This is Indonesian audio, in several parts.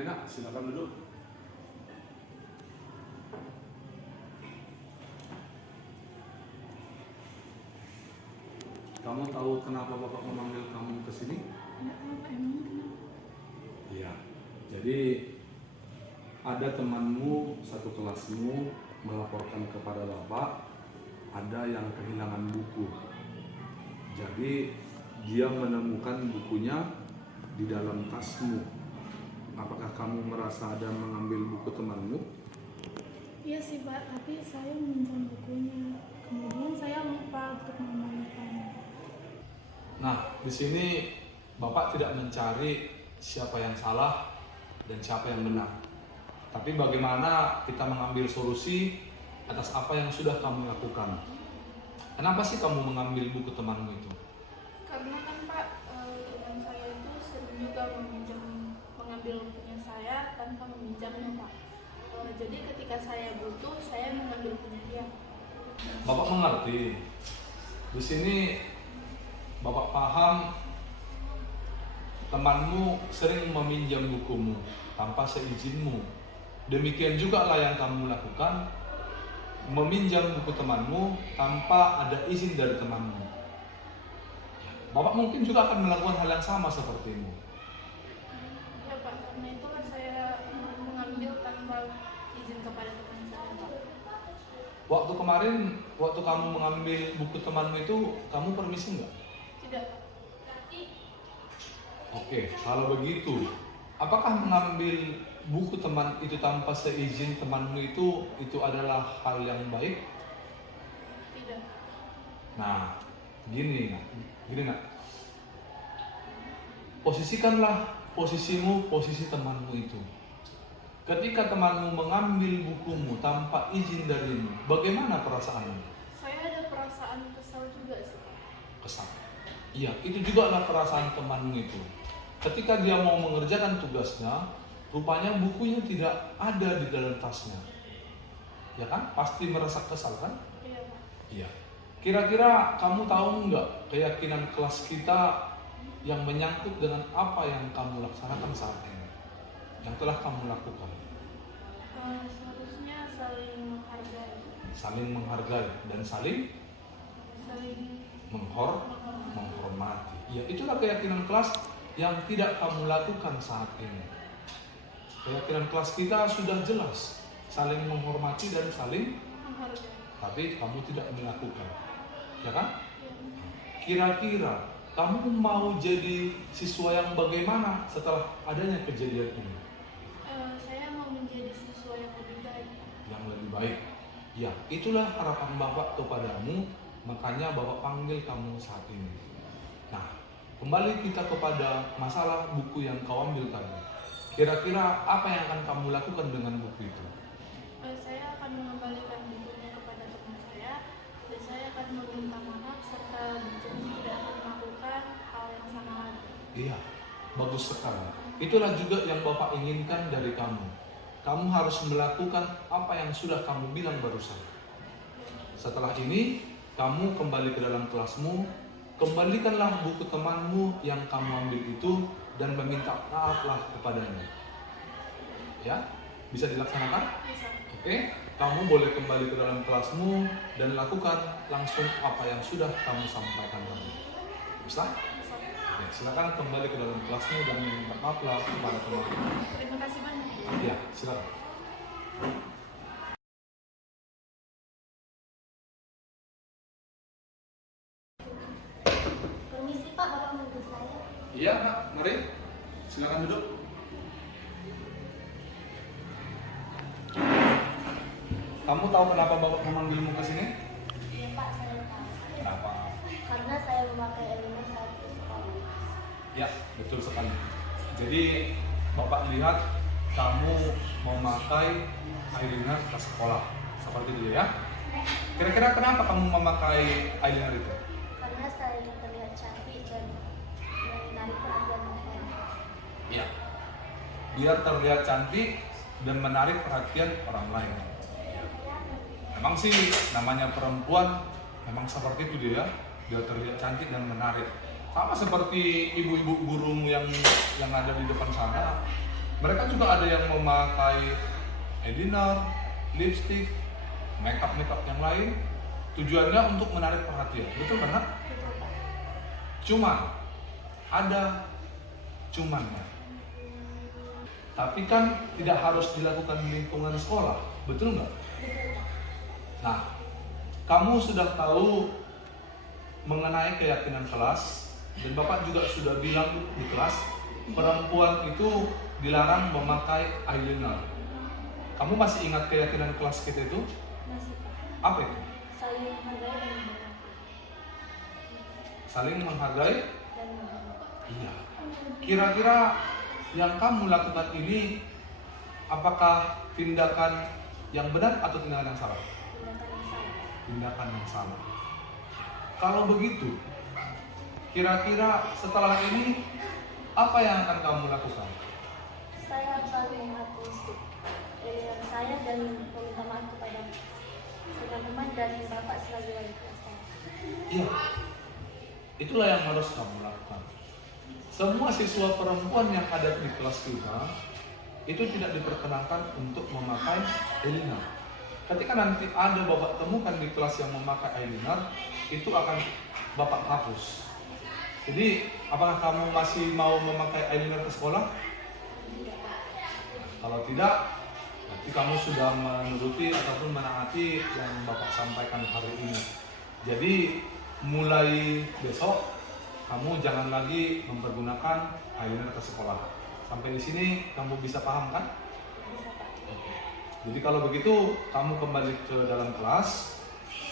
Mari nak, silakan duduk. Kamu tahu kenapa Bapak memanggil kamu ke sini? Enggak tahu Pak, emangnya kenapa? Iya. Jadi ada temanmu satu kelasmu melaporkan kepada Bapak ada yang kehilangan buku. Jadi dia menemukan bukunya di dalam tasmu. Apakah kamu merasa ada mengambil buku temanmu? Iya sih Pak, tapi saya minjem bukunya. Kemudian saya lupa untuk mengembalikannya. Nah, di sini Bapak tidak mencari siapa yang salah dan siapa yang benar. Tapi bagaimana kita mengambil solusi atas apa yang sudah kamu lakukan. Kenapa sih kamu mengambil buku temanmu itu? Karena kan Pak, teman saya itu sering juga mengambil bukunya saya tanpa meminjamnya Pak. Jadi ketika saya butuh, saya mengambil punya dia. Bapak mengerti. Di sini Bapak paham temanmu sering meminjam bukumu tanpa seizinmu. Demikian juga lah yang kamu lakukan, meminjam buku temanmu tanpa ada izin dari temanmu. Bapak mungkin juga akan melakukan hal yang sama sepertimu. Ya Pak, karena itulah saya mengambil tanpa izin kepada teman saya Pak. Waktu kemarin, waktu kamu mengambil buku temanmu itu, kamu permisi nggak? Tidak. Oke, kalau begitu, apakah mengambil buku teman itu tanpa seizin temanmu itu adalah hal yang baik? Tidak. Nah, gini nak. Posisikanlah posisimu, posisi temanmu itu. Ketika temanmu mengambil bukumu tanpa izin darimu, bagaimana perasaanmu? Saya ada perasaan kesal juga sih Pak. Kesal. Iya, itu juga adalah perasaan temanmu itu. Ketika dia mau mengerjakan tugasnya, rupanya bukunya tidak ada di dalam tasnya. Ya kan? Pasti merasa kesal kan? Iya Pak. Iya. Kira-kira kamu tahu nggak keyakinan kelas kita yang menyangkut dengan apa yang kamu laksanakan saat ini? Yang telah kamu lakukan. Seharusnya saling menghargai. Saling menghargai dan saling Saling menghormati. Ya, itulah keyakinan kelas yang tidak kamu lakukan saat ini. Keyakinan kelas kita sudah jelas, saling menghormati dan saling, menghargai. tapi kamu tidak melakukan, ya kan? Ya. Kira-kira kamu mau jadi siswa yang bagaimana setelah adanya kejadian ini? Saya mau menjadi siswa yang lebih baik. Yang lebih baik. Ya, itulah harapan Bapak kepadamu, makanya Bapak panggil kamu saat ini. Nah, kembali kita kepada masalah buku yang kau ambil tadi. Kira-kira apa yang akan kamu lakukan dengan buku itu? Saya akan mengembalikan bukunya kepada teman saya dan saya akan meminta maaf serta berjanji tidak akan melakukan hal yang sama lagi. Iya, bagus sekali. Itulah juga yang Bapak inginkan dari kamu. Kamu harus melakukan apa yang sudah kamu bilang barusan. Setelah ini, kamu kembali ke dalam kelasmu, kembalikanlah buku temanmu yang kamu ambil itu dan meminta maaflah kepadanya. Ya, bisa dilaksanakan? Bisa. Oke, kamu boleh kembali ke dalam kelasmu dan lakukan langsung apa yang sudah kamu sampaikan tadi. Bisa? Bisa. Ya, silakan kembali ke dalam kelasmu dan minta maaflah kepada teman-teman. Terima kasih banyak. Ya, silakan. Permisi Pak, Bapak menunggu saya. Iya, Pak, mari. Silakan duduk. Kamu tahu kenapa Bapak memanggilmu ke sini? Iya Pak, saya tahu. Kenapa? Karena saya memakai elemen saat di sekolah. Ya, betul sekali. Jadi, Bapak lihat kamu memakai eyeliner ke sekolah. Seperti itu ya. Kira-kira kenapa kamu memakai eyeliner itu? Karena saya ingin terlihat cantik dan menarik perhatian orang. Iya. Biar terlihat cantik dan menarik perhatian orang lain. Memang sih namanya perempuan memang seperti itu dia terlihat cantik dan menarik. Sama seperti ibu-ibu guru yang ada di depan sana. Mereka juga ada yang memakai eyeliner, lipstick, makeup yang lain, tujuannya untuk menarik perhatian. Betul kan? Betul, Pak. Cuman ada cumannya. Tapi kan tidak harus dilakukan di lingkungan sekolah, betul nggak? Betul, Pak. Nah, kamu sudah tahu mengenai keyakinan kelas, dan Bapak juga sudah bilang di kelas, perempuan itu dilarang memakai eyeliner. Kamu masih ingat keyakinan kelas kita itu? Masih, Pak. Apa itu? Saling menghargai dan menghormati. Saling menghargai. Dan menghormati. Iya. Kira-kira yang kamu lakukan ini apakah tindakan yang benar atau tindakan yang salah? Tindakan yang salah. Tindakan yang salah. Kalau begitu, kira-kira setelah ini apa yang akan kamu lakukan? Saya akan menghapus eyeliner saya dan meminta maaf kepada teman-teman dan Bapak sebagai wali kelas saya. Iya. Itulah yang harus kamu lakukan. Semua siswa perempuan yang ada di kelas kita itu tidak diperkenankan untuk memakai eyeliner. Ketika nanti ada Bapak temukan di kelas yang memakai eyeliner, itu akan Bapak hapus. Jadi, apakah kamu masih mau memakai eyeliner ke sekolah? Kalau tidak, berarti kamu sudah menuruti ataupun menaati yang Bapak sampaikan hari ini. Jadi, mulai besok kamu jangan lagi mempergunakan eyeliner ke sekolah. Sampai di sini kamu bisa paham kan? Bisa, Pak. Oke. Jadi kalau begitu kamu kembali ke dalam kelas.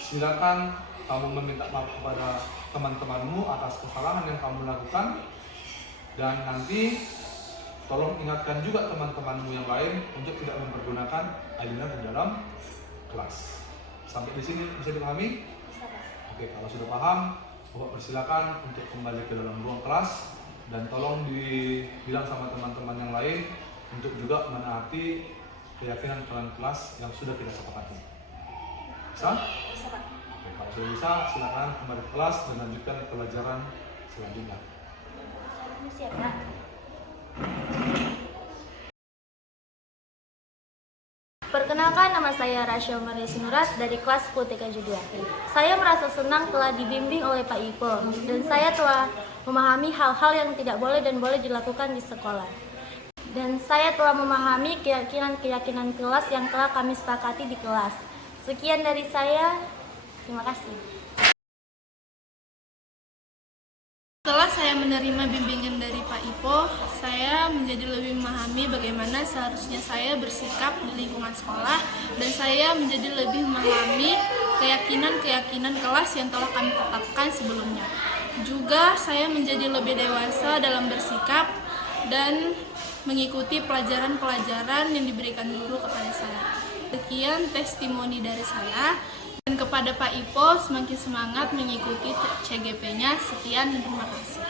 Silakan kamu meminta maaf kepada teman-temanmu atas kesalahan yang kamu lakukan. Dan nanti tolong ingatkan juga teman-temanmu yang lain untuk tidak mempergunakan eyeliner di dalam kelas. Sampai di sini bisa dipahami? Bisa, Pak. Oke, kalau sudah paham, Bapak persilakan untuk kembali ke dalam ruang kelas dan tolong dibilang sama teman-teman yang lain untuk juga menaati keyakinan kalian kelas yang sudah kita sepakati. Bisa? Bisa, Pak. Oke, kalau sudah bisa, silakan kembali ke kelas dan lanjutkan pelajaran selanjutnya. Saya permisi ya, Pak. Perkenalkan, nama saya Rasya Maria Sinurat dari kelas 10 TK Judiati. Saya merasa senang telah dibimbing oleh Pak Ipo dan saya telah memahami hal-hal yang tidak boleh dan boleh dilakukan di sekolah. Dan saya telah memahami keyakinan-keyakinan kelas yang telah kami sepakati di kelas. Sekian dari saya. Terima kasih. Setelah saya menerima bimbingan dari Pak Ipo, saya menjadi lebih memahami bagaimana seharusnya saya bersikap di lingkungan sekolah, dan saya menjadi lebih memahami keyakinan-keyakinan kelas yang telah kami tetapkan sebelumnya. Juga saya menjadi lebih dewasa dalam bersikap dan mengikuti pelajaran-pelajaran yang diberikan guru kepada saya. Sekian testimoni dari saya. Dan kepada Pak Ipo, semakin semangat mengikuti CGP-nya. Sekian dan terima kasih.